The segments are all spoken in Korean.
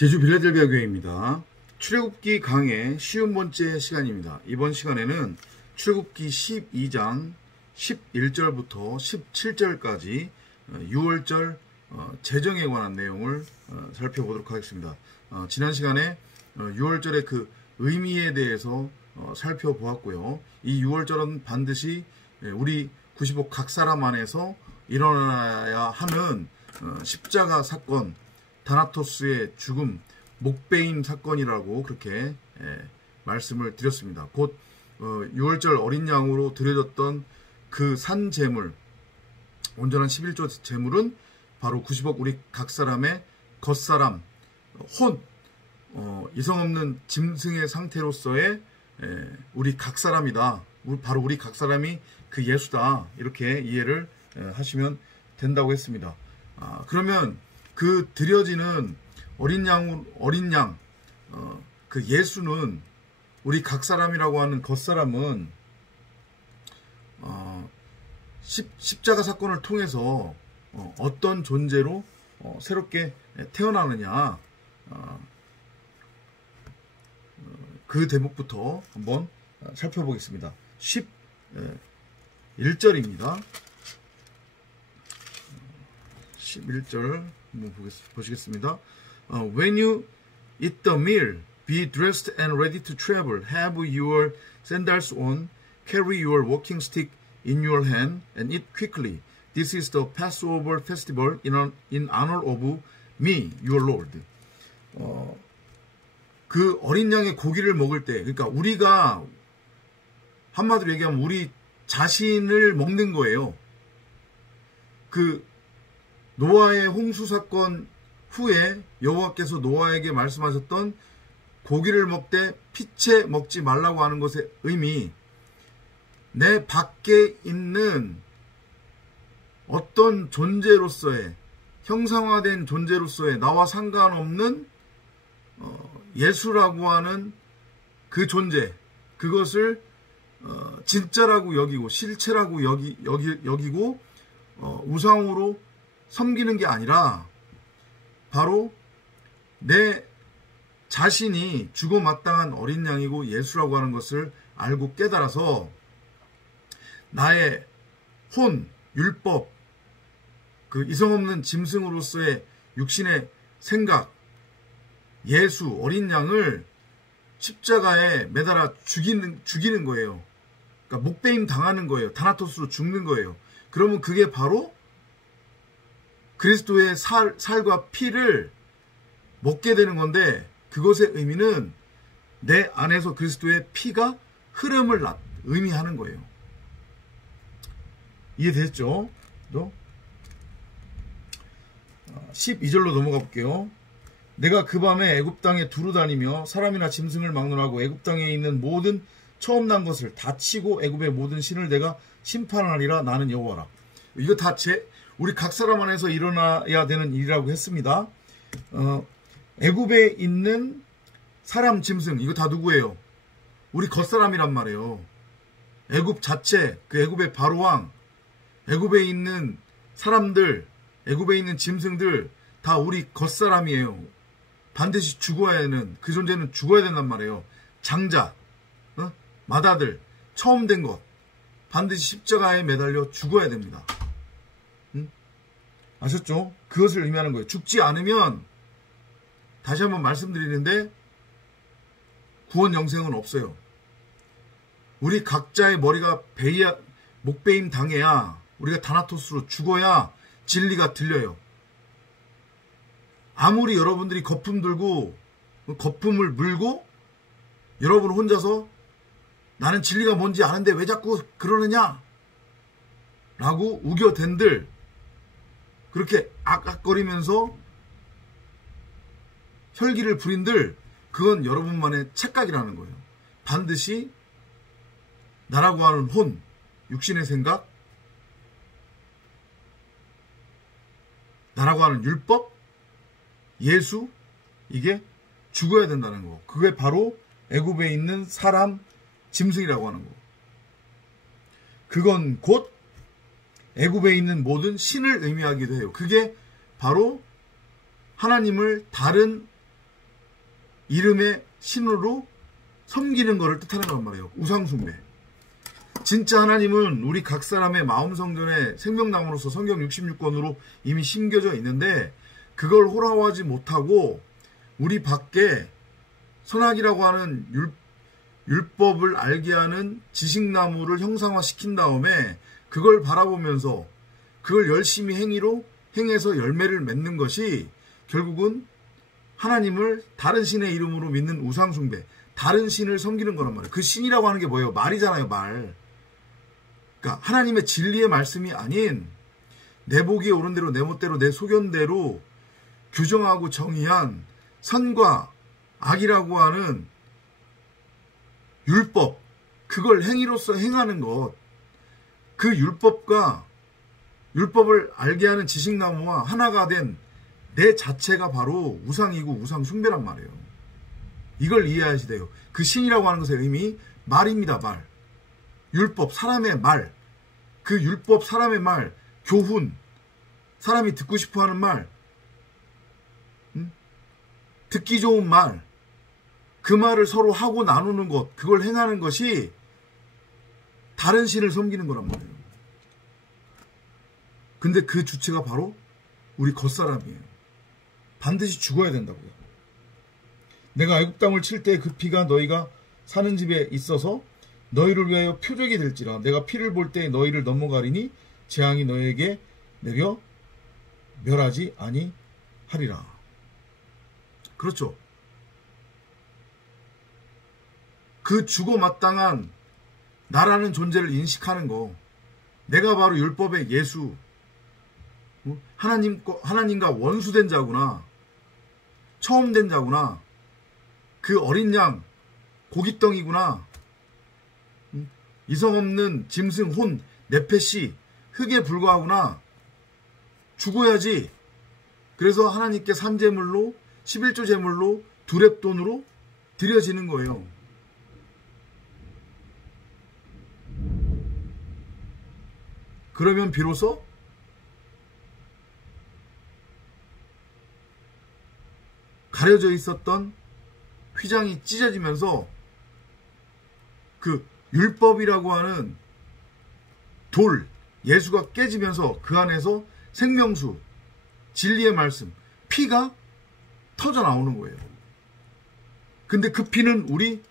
제주 빌라델비아 교회입니다. 출애굽기 강의 50번째 시간입니다. 이번 시간에는 출애굽기 12장 11절부터 17절까지 6월절 제정에 관한 내용을 살펴보도록 하겠습니다. 지난 시간에 6월절의 그 의미에 대해서 살펴보았고요. 이 6월절은 반드시 우리 95 각 사람 안에서 일어나야 하는 십자가 사건, 다나토스의 죽음, 목베임 사건이라고 그렇게 말씀을 드렸습니다. 곧 6월절 어린 양으로 드려졌던 그 산 제물, 온전한 11조 제물은 바로 90억 우리 각 사람의 겉사람, 혼, 이성 없는 짐승의 상태로서의 우리 각 사람이다. 바로 우리 각 사람이 그 예수다. 이렇게 이해를 하시면 된다고 했습니다. 그러면 그 드려지는 어린 양, 그 예수는 우리 각 사람이라고 하는 겉사람은 십자가 사건을 통해서 어떤 존재로 새롭게 태어나느냐, 그 대목부터 한번 살펴보겠습니다. 11절입니다. 11절 한번 보시겠습니다. When you eat the meal, be dressed and ready to travel. Have your sandals on. Carry your walking stick in your hand and eat quickly. This is the Passover festival in honor of me, your Lord. 그 어린 양의 고기를 먹을 때, 그러니까 우리가 한마디로 얘기하면 우리 자신을 먹는 거예요. 그 노아의 홍수 사건 후에 여호와께서 노아에게 말씀하셨던 고기를 먹되 피채 먹지 말라고 하는 것의 의미, 내 밖에 있는 어떤 존재로서의 형상화된 존재로서의 나와 상관없는 예수라고 하는 그 존재, 그것을 진짜라고 여기고 실체라고 여기고 우상으로 섬기는 게 아니라 바로 내 자신이 죽어 마땅한 어린 양이고 예수라고 하는 것을 알고 깨달아서 나의 혼, 율법, 그 이성 없는 짐승으로서의 육신의 생각, 예수, 어린 양을 십자가에 매달아 죽이는 거예요. 그러니까 목베임 당하는 거예요. 다나토스로 죽는 거예요. 그러면 그게 바로 그리스도의 살과 피를 먹게 되는 건데, 그것의 의미는 내 안에서 그리스도의 피가 흐름을 의미하는 거예요. 이해됐죠? 12절로 넘어가 볼게요. 내가 그 밤에 애굽 땅에 두루 다니며 사람이나 짐승을 막론하고 애굽 땅에 있는 모든 처음 난 것을 다 치고 애굽의 모든 신을 내가 심판하리라. 나는 여호와라. 이거 다 우리 각 사람 안에서 일어나야 되는 일이라고 했습니다. 애굽에 있는 사람, 짐승, 이거 다 누구예요? 우리 겉사람이란 말이에요. 애굽 자체, 그 애굽의 바로왕, 애굽에 있는 사람들, 애굽에 있는 짐승들 다 우리 겉사람이에요. 반드시 죽어야 하는, 그 존재는 죽어야 된단 말이에요. 장자, 마다들, 처음 된 것, 반드시 십자가에 매달려 죽어야 됩니다. 아셨죠? 그것을 의미하는 거예요. 죽지 않으면, 다시 한번 말씀드리는데, 구원 영생은 없어요. 우리 각자의 머리가 목베임 당해야, 우리가 다나토스로 죽어야 진리가 들려요. 아무리 여러분들이 거품 들고, 거품을 물고, 여러분 혼자서 나는 진리가 뭔지 아는데 왜 자꾸 그러느냐? 라고 우겨댄들, 그렇게 악악거리면서 혈기를 부린들, 그건 여러분만의 착각이라는 거예요. 반드시 나라고 하는 혼, 육신의 생각, 나라고 하는 율법, 예수, 이게 죽어야 된다는 거. 그게 바로 애굽에 있는 사람, 짐승이라고 하는 거. 그건 곧 애굽에 있는 모든 신을 의미하기도 해요. 그게 바로 하나님을 다른 이름의 신으로 섬기는 것을 뜻하는 거란 말이에요. 우상숭배. 진짜 하나님은 우리 각 사람의 마음 성전에 생명나무로서 성경 66권으로 이미 심겨져 있는데 그걸 호락호하지 못하고 우리 밖에 선악이라고 하는 율법을 알게 하는 지식나무를 형상화시킨 다음에 그걸 바라보면서 그걸 열심히 행해서 열매를 맺는 것이 결국은 하나님을 다른 신의 이름으로 믿는 우상숭배, 다른 신을 섬기는 거란 말이에요. 그 신이라고 하는 게 뭐예요? 말이잖아요, 말. 그러니까 하나님의 진리의 말씀이 아닌 내 보기에 옳은 대로 내 멋대로 내 소견대로 규정하고 정의한 선과 악이라고 하는 율법, 그걸 행위로서 행하는 것, 그 율법을 알게 하는 지식나무와 하나가 된 내 자체가 바로 우상이고 우상 숭배란 말이에요. 이걸 이해하셔야 돼요. 그 신이라고 하는 것의 의미, 말입니다. 말. 율법, 사람의 말. 그 율법, 사람의 말, 교훈, 사람이 듣고 싶어하는 말, 듣기 좋은 말, 그 말을 서로 하고 나누는 것, 그걸 행하는 것이 다른 신을 섬기는 거란 말이에요. 근데 그 주체가 바로 우리 겉사람이에요. 반드시 죽어야 된다고요. 내가 애굽 땅을 칠 때 그 피가 너희가 사는 집에 있어서 너희를 위하여 표적이 될지라. 내가 피를 볼 때 너희를 넘어가리니 재앙이 너희에게 내려 멸하지 아니하리라. 그렇죠. 그 죽어 마땅한 나라는 존재를 인식하는 거. 내가 바로 율법의 예수, 하나님과 원수된 자구나, 처음 된 자구나, 그 어린 양 고깃덩이구나, 이성 없는 짐승 혼 네페시 흙에 불과하구나, 죽어야지. 그래서 하나님께 삼제물로 11조 제물로 두렙돈으로 드려지는 거예요. 그러면 비로소 가려져 있었던 휘장이 찢어지면서 그 율법이라고 하는 돌, 예수가 깨지면서 그 안에서 생명수, 진리의 말씀, 피가 터져 나오는 거예요. 근데 그 피는 우리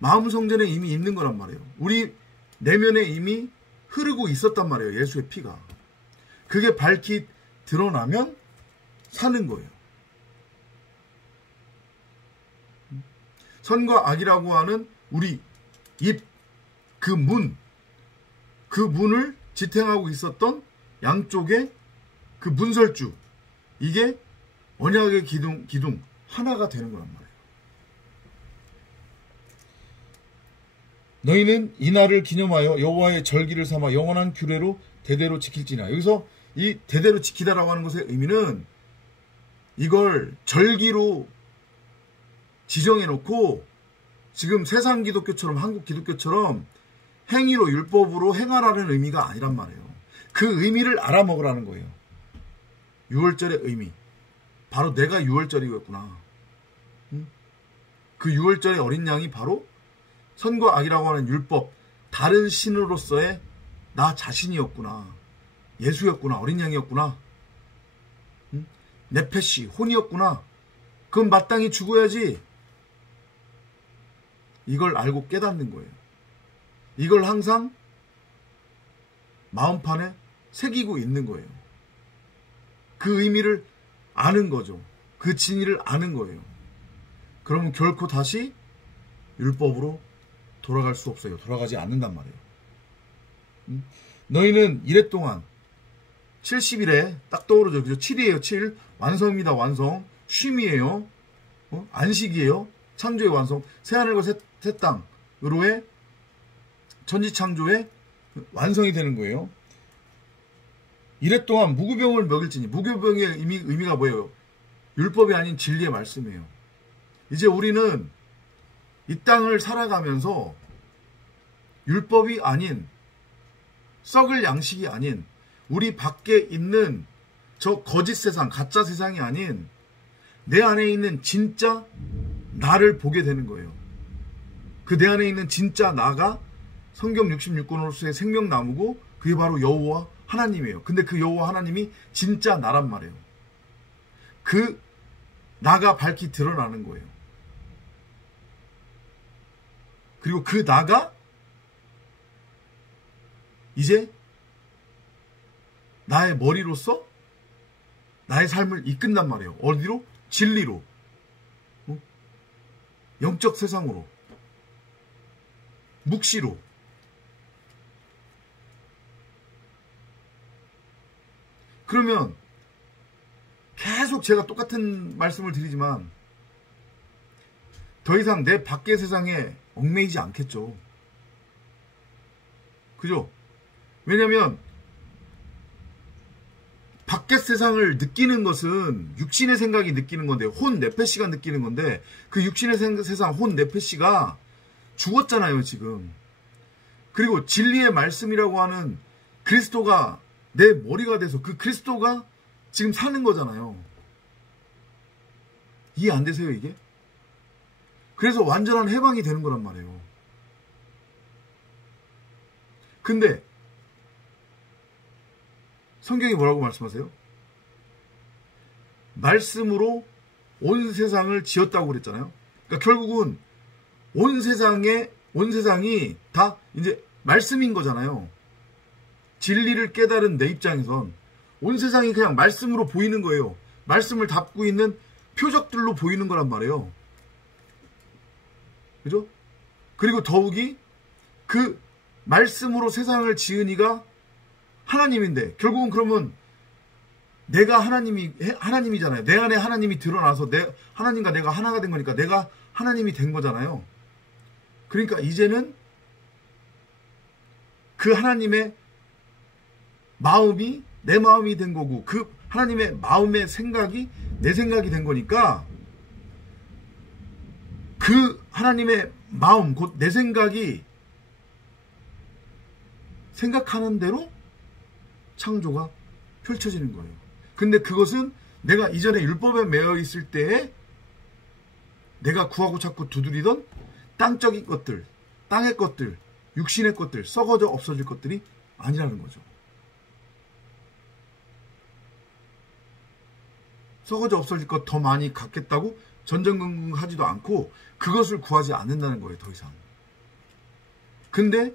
마음 성전에 이미 있는 거란 말이에요. 우리 내면에 이미 흐르고 있었단 말이에요. 예수의 피가. 그게 밝히 드러나면 사는 거예요. 선과 악이라고 하는 우리 입, 그 문을 지탱하고 있었던 양쪽에 그 문설주, 이게 언약의 기둥 하나가 되는 거란 말이에요. 너희는 이 날을 기념하여 여호와의 절기를 삼아 영원한 규례로 대대로 지킬지니라. 여기서 이 대대로 지키다라고 하는 것의 의미는 이걸 절기로 지정해놓고 지금 세상 기독교처럼 한국 기독교처럼 행위로 율법으로 행하라는 의미가 아니란 말이에요. 그 의미를 알아먹으라는 거예요. 6월절의 의미. 바로 내가 6월절이었구나. 그 6월절의 어린 양이 바로 선과 악이라고 하는 율법, 다른 신으로서의 나 자신이었구나. 예수였구나. 어린 양이었구나. 네페시, 혼이었구나. 그럼 마땅히 죽어야지. 이걸 알고 깨닫는 거예요. 이걸 항상 마음판에 새기고 있는 거예요. 그 의미를 아는 거죠. 그 진리를 아는 거예요. 그러면 결코 다시 율법으로 돌아갈 수 없어요. 돌아가지 않는단 말이에요. 너희는 이래 동안 70일에 딱 떠오르죠. 그죠? 7이에요. 7. 완성입니다. 완성. 쉼이에요. 안식이에요. 창조의 완성. 새하늘과 새 땅으로의 천지창조의 완성이 되는 거예요. 이래 동안 무교병을 먹일지니. 무교병의 의미가 뭐예요? 율법이 아닌 진리의 말씀이에요. 이제 우리는 이 땅을 살아가면서 율법이 아닌, 썩을 양식이 아닌, 우리 밖에 있는 저 거짓 세상, 가짜 세상이 아닌 내 안에 있는 진짜 나를 보게 되는 거예요. 그 내 안에 있는 진짜 나가 성경 66권으로서의 생명나무고 그게 바로 여호와 하나님이에요. 근데 그 여호와 하나님이 진짜 나란 말이에요. 그 나가 밝히 드러나는 거예요. 그리고 그 나가 이제 나의 머리로서 나의 삶을 이끈단 말이에요. 어디로? 진리로. 영적 세상으로. 묵시로. 그러면 계속 제가 똑같은 말씀을 드리지만 더 이상 내 밖의 세상에 얽매이지 않겠죠. 그죠? 왜냐면 밖의 세상을 느끼는 것은 육신의 생각이 느끼는 건데 혼 네페시가 느끼는 건데 그 육신의 세상 혼 네페시가 죽었잖아요 지금. 그리고 진리의 말씀이라고 하는 그리스도가 내 머리가 돼서 그 그리스도가 지금 사는 거잖아요. 이해 안 되세요 이게? 그래서 완전한 해방이 되는 거란 말이에요. 근데 성경이 뭐라고 말씀하세요? 말씀으로 온 세상을 지었다고 그랬잖아요. 그러니까 결국은 온 세상이 다 이제 말씀인 거잖아요. 진리를 깨달은 내 입장에선 온 세상이 그냥 말씀으로 보이는 거예요. 말씀을 담고 있는 표적들로 보이는 거란 말이에요. 그죠? 그리고 더욱이 그 말씀으로 세상을 지으니가 하나님인데 결국은 그러면 내가 하나님이잖아요. 내 안에 하나님이 드러나서 하나님과 내가 하나가 된 거니까 내가 하나님이 된 거잖아요. 그러니까 이제는 그 하나님의 마음이 내 마음이 된 거고 그 하나님의 마음의 생각이 내 생각이 된 거니까 그 하나님의 마음 곧 내 생각이 생각하는 대로 창조가 펼쳐지는 거예요. 근데 그것은 내가 이전에 율법에 매여 있을 때에 내가 구하고 찾고 두드리던 땅적인 것들, 땅의 것들, 육신의 것들, 썩어져 없어질 것들이 아니라는 거죠. 썩어져 없어질 것 더 많이 갖겠다고 전전긍긍하지도 않고 그것을 구하지 않는다는 거예요. 더 이상. 근데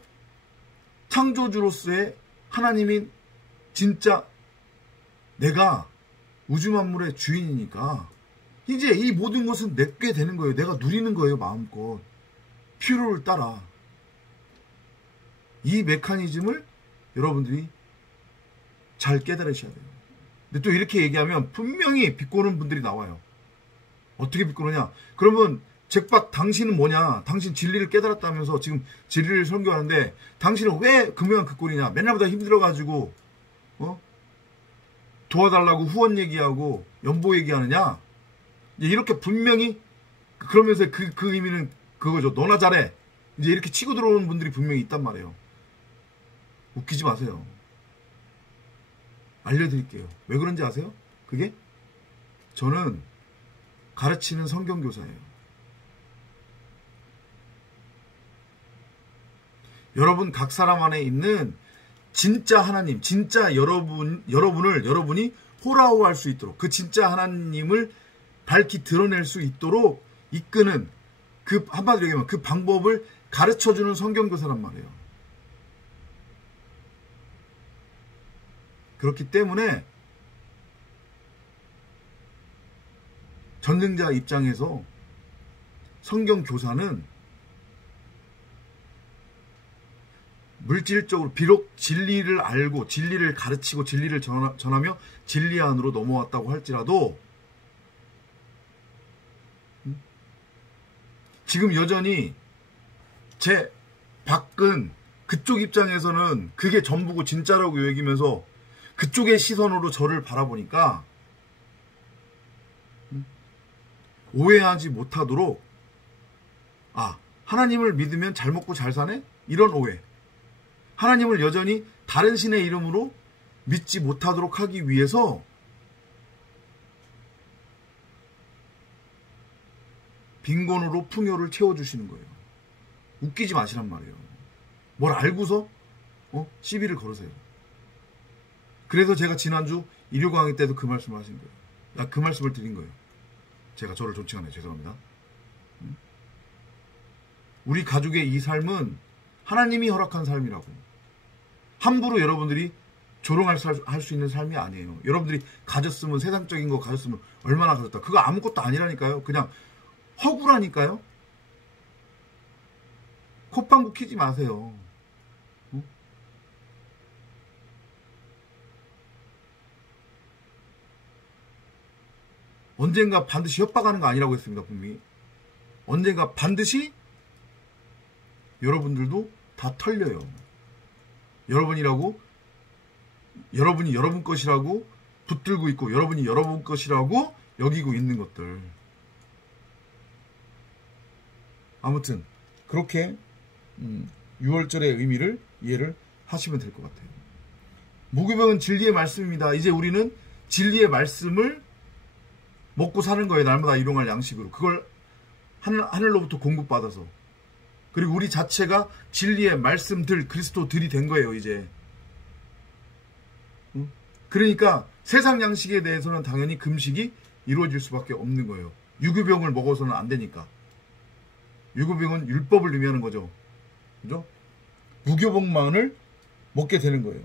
창조주로서의 하나님인 진짜 내가 우주 만물의 주인이니까 이제 이 모든 것은 내게 되는 거예요. 내가 누리는 거예요. 마음껏. 필요를 따라. 이 메커니즘을 여러분들이 잘 깨달으셔야 돼요. 근데 또 이렇게 얘기하면 분명히 비꼬는 분들이 나와요. 어떻게 비꼬느냐? 그러면 잭박 당신은 뭐냐? 당신 진리를 깨달았다면서 지금 진리를 설교하는데 당신은 왜 금요한 그 꼴이냐? 맨날보다 힘들어가지고 도와달라고 후원 얘기하고 연보 얘기하느냐? 이렇게 분명히 그러면서 그 의미는 그거죠. 너나 잘해. 이제 이렇게 치고 들어오는 분들이 분명히 있단 말이에요. 웃기지 마세요. 알려드릴게요. 왜 그런지 아세요? 그게 저는 가르치는 성경교사예요. 여러분 각 사람 안에 있는 진짜 하나님, 진짜 여러분이 호라호할 수 있도록 그 진짜 하나님을 밝히 드러낼 수 있도록 이끄는 그 한마디로 얘기하면 그 방법을 가르쳐주는 성경교사란 말이에요. 그렇기 때문에 전능자 입장에서 성경교사는 물질적으로 비록 진리를 알고 진리를 가르치고 진리를 전하며 진리 안으로 넘어왔다고 할지라도 지금 여전히 제 밖은 그쪽 입장에서는 그게 전부고 진짜라고 여기면서 그쪽의 시선으로 저를 바라보니까 오해하지 못하도록 하나님을 믿으면 잘 먹고 잘 사네? 이런 오해. 하나님을 여전히 다른 신의 이름으로 믿지 못하도록 하기 위해서 빈곤으로 풍요를 채워주시는 거예요. 웃기지 마시란 말이에요. 뭘 알고서 시비를 걸으세요. 그래서 제가 지난주 일요 강의 때도 그 말씀을 하신 거예요. 그 말씀을 드린 거예요. 제가 저를 존칭하네요. 죄송합니다. 우리 가족의 이 삶은 하나님이 허락한 삶이라고. 함부로 여러분들이 조롱할 수 있는 삶이 아니에요. 여러분들이 가졌으면, 세상적인 거 가졌으면 얼마나 가졌다. 그거 아무것도 아니라니까요. 그냥 허구라니까요. 콧방구 키지 마세요. 언젠가 반드시 협박하는 거 아니라고 했습니다. 분명히. 언젠가 반드시 여러분들도 다 털려요. 여러분이 여러분 것이라고 붙들고 있고, 여러분이 여러분 것이라고 여기고 있는 것들. 아무튼 그렇게 6월절의 의미를 이해를 하시면 될 것 같아요. 무교병은 진리의 말씀입니다. 이제 우리는 진리의 말씀을 먹고 사는 거예요. 날마다 일용할 양식으로. 그걸 하늘로부터 공급받아서. 그리고 우리 자체가 진리의 말씀들, 그리스도들이 된 거예요. 이제. 그러니까 세상 양식에 대해서는 당연히 금식이 이루어질 수밖에 없는 거예요. 유교병을 먹어서는 안 되니까. 유교병은 율법을 의미하는 거죠. 그죠? 무교병만을 먹게 되는 거예요.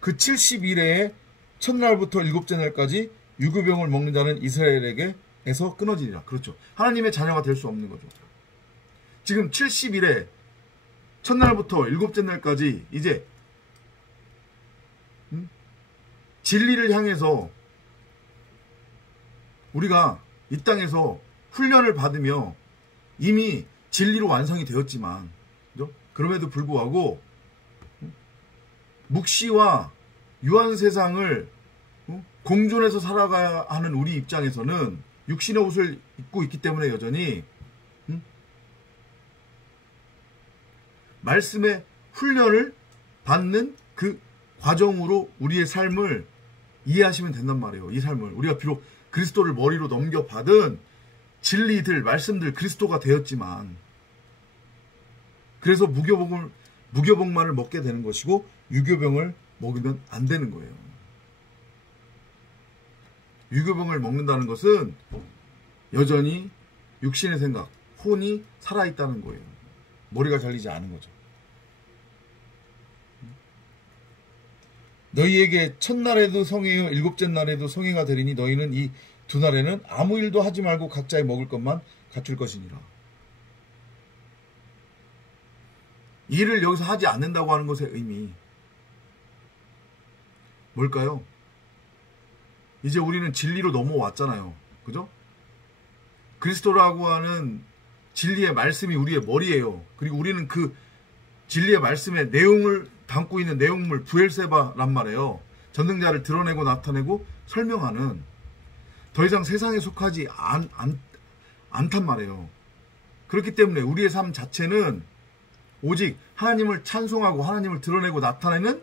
그 70일에 첫날부터 일곱째 날까지 유교병을 먹는 자는 이스라엘에게서 끊어지리라. 그렇죠. 하나님의 자녀가 될 수 없는 거죠. 지금 70일에 첫날부터 일곱째 날까지 이제 진리를 향해서 우리가 이 땅에서 훈련을 받으며 이미 진리로 완성이 되었지만, 그죠? 그럼에도 불구하고 묵시와 유한 세상을 공존해서 살아가야 하는 우리 입장에서는 육신의 옷을 입고 있기 때문에 여전히 말씀의 훈련을 받는 그 과정으로 우리의 삶을 이해하시면 된단 말이에요. 이 삶을 우리가 비록 그리스도를 머리로 넘겨받은 진리들, 말씀들, 그리스도가 되었지만, 그래서 무교병만을 먹게 되는 것이고 유교병을 먹으면 안 되는 거예요. 유교병을 먹는다는 것은 여전히 육신의 생각, 혼이 살아있다는 거예요. 머리가 잘리지 않은 거죠. 너희에게 첫날에도 성회요 일곱째 날에도 성회가 되리니 너희는 이 두 날에는 아무 일도 하지 말고 각자의 먹을 것만 갖출 것이니라. 일을 여기서 하지 않는다고 하는 것의 의미 뭘까요? 이제 우리는 진리로 넘어왔잖아요. 그죠? 그리스도라고 하는 진리의 말씀이 우리의 머리예요. 그리고 우리는 그 진리의 말씀의 내용을 담고 있는 내용물, 부엘세바란 말이에요. 전능자를 드러내고 나타내고 설명하는, 더 이상 세상에 속하지 않단 말이에요. 그렇기 때문에 우리의 삶 자체는 오직 하나님을 찬송하고 하나님을 드러내고 나타내는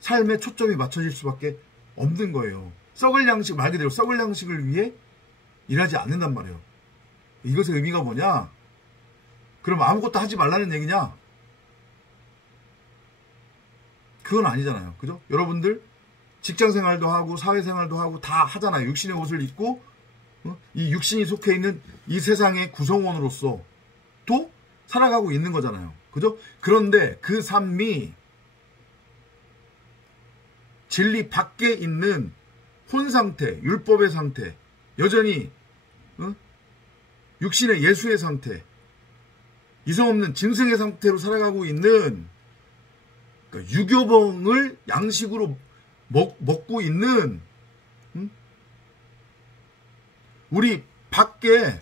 삶에 초점이 맞춰질 수밖에 없는 거예요. 썩을 양식, 말 그대로 썩을 양식을 위해 일하지 않는단 말이에요. 이것의 의미가 뭐냐? 그럼 아무것도 하지 말라는 얘기냐? 그건 아니잖아요. 그죠? 여러분들 직장생활도 하고 사회생활도 하고 다 하잖아요. 육신의 옷을 입고 이 육신이 속해 있는 이 세상의 구성원으로서 또 살아가고 있는 거잖아요. 그죠? 그런데 그 삶이 진리 밖에 있는 혼 상태, 율법의 상태, 여전히 육신의 예수의 상태, 이성 없는 짐승의 상태로 살아가고 있는, 그러니까 유교병을 양식으로 먹고 있는 우리 밖에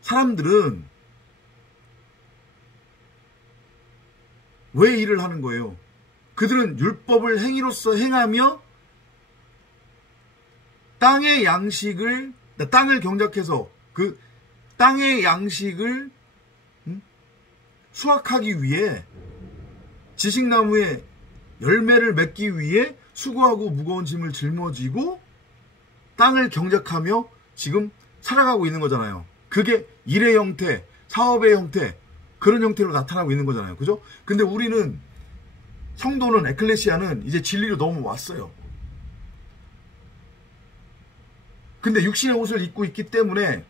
사람들은 왜 일을 하는 거예요? 그들은 율법을 행위로서 행하며 땅의 양식을, 땅을 경작해서 그 땅의 양식을 수확하기 위해, 지식나무의 열매를 맺기 위해 수고하고 무거운 짐을 짊어지고 땅을 경작하며 지금 살아가고 있는 거잖아요. 그게 일의 형태, 사업의 형태, 그런 형태로 나타나고 있는 거잖아요. 그죠? 근데 우리는, 성도는, 에클레시아는 이제 진리로 넘어왔어요. 근데 육신의 옷을 입고 있기 때문에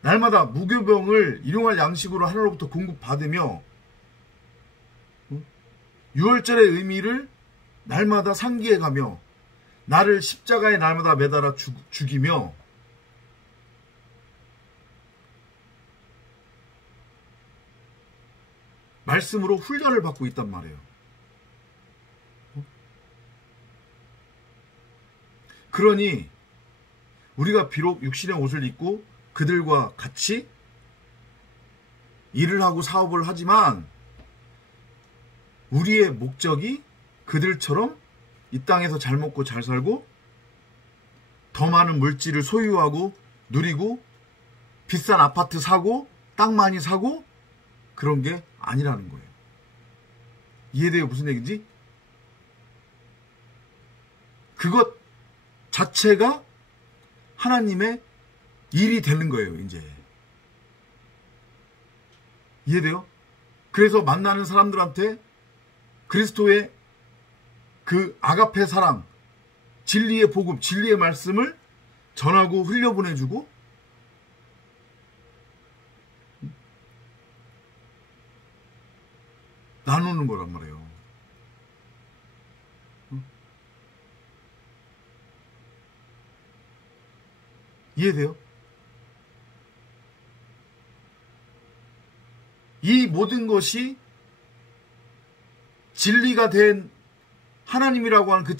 날마다 무교병을 일용할 양식으로 하늘로부터 공급받으며 유월절의 의미를 날마다 상기해가며 나를 십자가에 날마다 매달아 죽이며 말씀으로 훈련을 받고 있단 말이에요. 그러니 우리가 비록 육신의 옷을 입고 그들과 같이 일을 하고 사업을 하지만 우리의 목적이 그들처럼 이 땅에서 잘 먹고 잘 살고 더 많은 물질을 소유하고 누리고 비싼 아파트 사고 땅 많이 사고 그런 게 아니라는 거예요. 이해돼요? 무슨 얘기인지? 그것 자체가 하나님의 일이 되는 거예요, 이제. 이해돼요? 그래서 만나는 사람들한테 그리스도의 그 아가페 사랑, 진리의 복음, 진리의 말씀을 전하고 흘려보내주고 나누는 거란 말이에요. 이해돼요? 이 모든 것이 진리가 된 하나님이라고 하는 그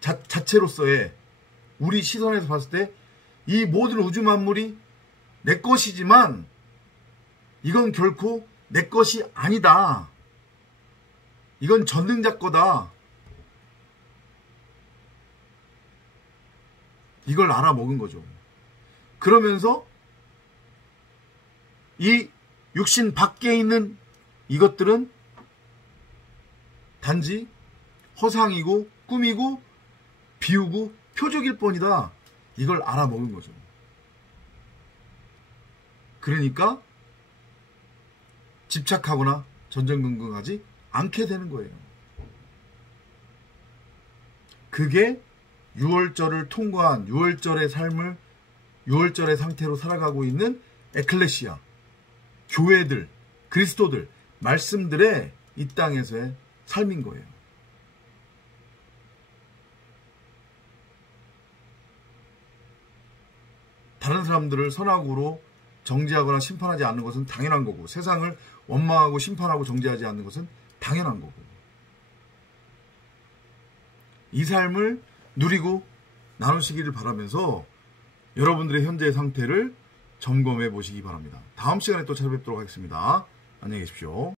자체로서의 우리 시선에서 봤을 때 이 모든 우주 만물이 내 것이지만 이건 결코 내 것이 아니다. 이건 전능자 거다. 이걸 알아먹은 거죠. 그러면서 이 육신 밖에 있는 이것들은 단지 허상이고 꿈이고 비우고 표적일 뿐이다. 이걸 알아먹은 거죠. 그러니까 집착하거나 전전긍긍하지 않게 되는 거예요. 그게 6월절을 통과한 6월절의 삶을 6월절의 상태로 살아가고 있는 에클레시아, 교회들, 그리스도들, 말씀들의 이 땅에서의 삶인 거예요. 다른 사람들을 선악으로 정죄하거나 심판하지 않는 것은 당연한 거고 세상을 원망하고 심판하고 정죄하지 않는 것은 당연한 거고 이 삶을 누리고 나누시기를 바라면서 여러분들의 현재의 상태를 점검해 보시기 바랍니다. 다음 시간에 또 찾아뵙도록 하겠습니다. 안녕히 계십시오.